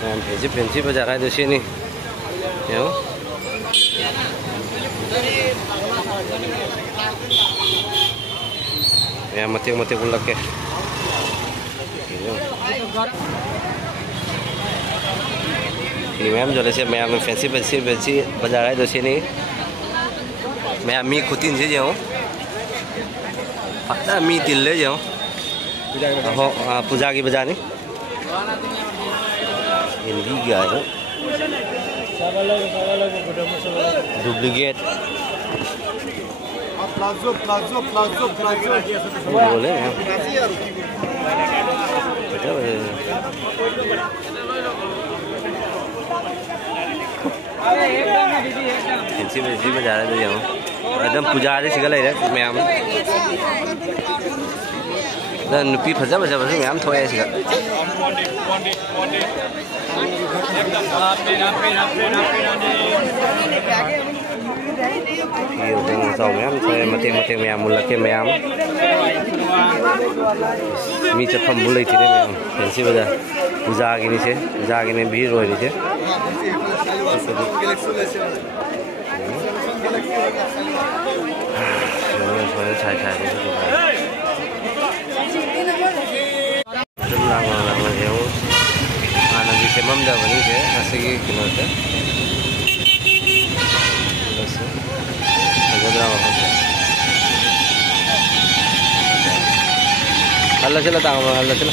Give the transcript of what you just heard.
fancy बाजार है दोषी नहीं यहाँ मते मते बुलक के मैम जो से मैम फैंसी बाजार है दोषी नहीं मैं मी खुतिन से जाऊँ पता मी तिल्ले जाऊँ पूजा की बाजार नहीं हिंदी क्या है डुप्लीकेट बोले फैंसी में जा रहे थे एकदम पुजारी सिगल मैम नुपी फजा मैम थोड़ा सिगा मैम थोड़े मते मैम मुल्के मैम मी चफम बुले थे मैम फैंसी बाजार पूजा की भीड़ रही थे आनंदी से ममदा बनी थे ऐसे कि किलोते अल्लाह चला तांग अल्लाह चला